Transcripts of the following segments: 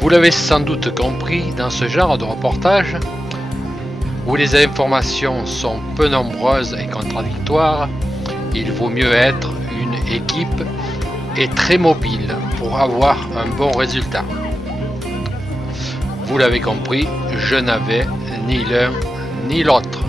Vous l'avez sans doute compris, dans ce genre de reportage, où les informations sont peu nombreuses et contradictoires, il vaut mieux être une équipe et très mobile pour avoir un bon résultat. Vous l'avez compris, je n'avais ni l'un ni l'autre.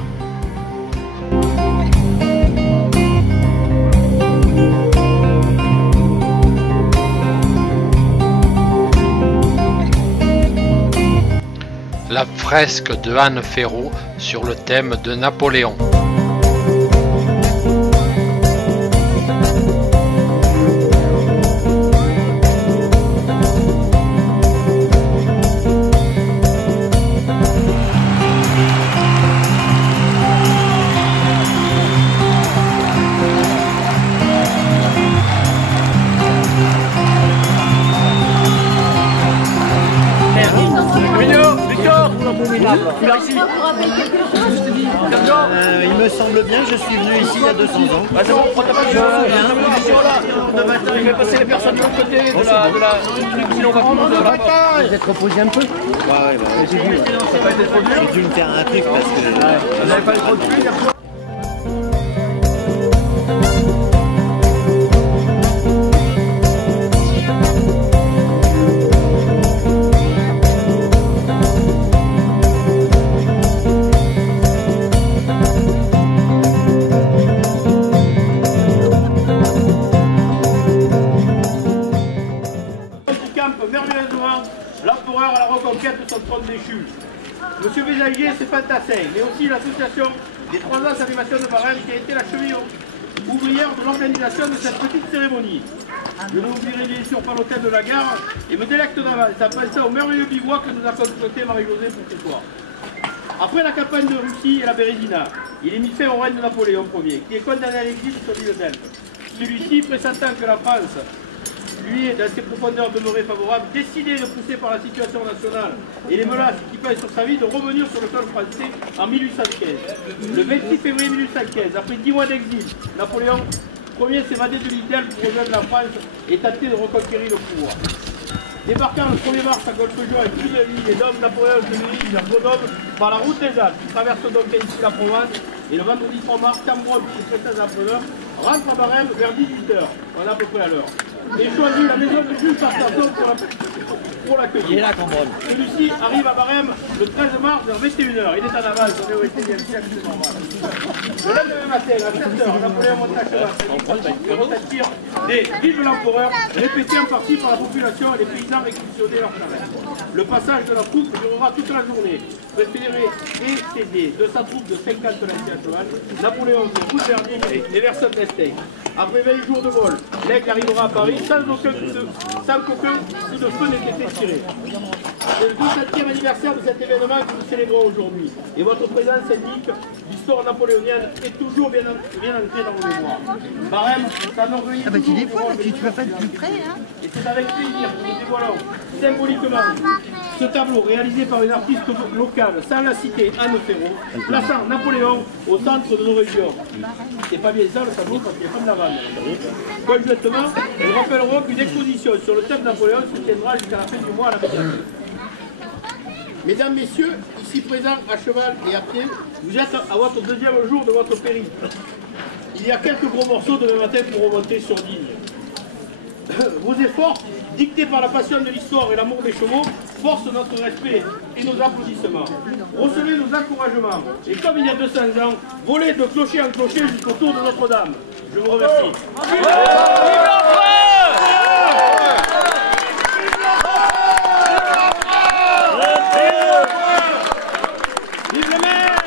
La fresque de Anne Ferraud sur le thème de Napoléon. Il me semble bien, je suis venu ici il y a 200 ans. Bah c'est bon, prends ta position là. Je vais passer les personnes de l'autre côté de la... Sinon on va prendre de la porte. Vous êtes reposé un peu? Ouais, j'ai vu. Ça n'a pas été trop dur. J'ai dû me faire un truc parce que... Vous n'avez pas eu trop de pluie hier soir? Merveilleusement, l'empereur à la reconquête de son trône déchu. Monsieur Bézaguier s'est fantassin, mais aussi l'association des 3 ans d'animation de Barème qui a été la cheville ouvrière de l'organisation de cette petite cérémonie. Je n'oublierai bien sûr pas l'hôtel de la gare et me délecte d'avance en pensant au merveilleux bivouac que nous a concocté Marie-Josée pour ce soir. Après la campagne de Russie et la Bérésina, il est mis fin au règne de Napoléon Ier, qui est condamné à l'exil sur l'île d'Elbe. Celui-ci, pressentant que la France lui, dans ses profondeurs demeurées favorables, décidé de pousser par la situation nationale et les menaces qui pèsent sur sa vie, de revenir sur le sol français en 1815. Le 26 février 1815, après 10 mois d'exil, Napoléon Ier s'évadait de l'île d'Elbe pour rejoindre la France et tenter de reconquérir le pouvoir. Débarquant le 1er mars à Golfe-Juan avec plus de l'île et d'hommes, Napoléon se dirige vers Grenoble par la route des Alpes, qui traverse donc ici la Provence, et le vendredi 3 mars, Cambronne, qui est 13 empereurs, rentre à Barème vers 18h, on est à peu près à l'heure. Et choisit la maison de Jules Sartazon pour l'accueillir. Il est là, Cambronne. Celui-ci arrive à Barème le 13 mars vers 21h. Il est en avance, on est au 21e siècle, c'est normal. Le lendemain matin, à 7h, Napoléon monte à cheval et retentir des vives l'empereur, répétés en partie par la population et les paysans réquisitionnés leur charrette. Le passage de la troupe durera toute la journée. Préféré et cédé de sa troupe de 50 lanciers à cheval, Napoléon se roule vers Nîmes et vers Saint-Estève. Après 20 jours de vol, l'aigle arrivera à Paris sans qu'aucun coup de feu n'ait été tiré. C'est le 200e anniversaire de cet événement que nous célébrons aujourd'hui. Et votre présence indique l'histoire napoléonienne est toujours bien ancrée dans vos mémoires. Barème s'enorgueillit. Ah bah tu les vois, tu vas pas être plus près, hein. Et c'est avec plaisir que nous dévoilons symboliquement ce tableau réalisé par une artiste locale, sans la citer, Anne Ferraud, plaçant Napoléon au centre de nos régions. C'est pas bien ça le tableau parce qu'il n'y a pas de lavande. Conjointement, nous rappellerons qu'une exposition sur le thème Napoléon se tiendra jusqu'à la fin du mois à la médiathèque. Mesdames, Messieurs, ici présents à cheval et à pied, vous êtes à votre 2e jour de votre périple. Il y a quelques gros morceaux demain matin pour remonter sur Digne. Vos efforts, dictés par la passion de l'histoire et l'amour des chevaux, forcent notre respect et nos applaudissements. Recevez nos encouragements et comme il y a 200 ans, volez de clocher en clocher jusqu'au tour de Notre-Dame. Je vous remercie. Vive le maire!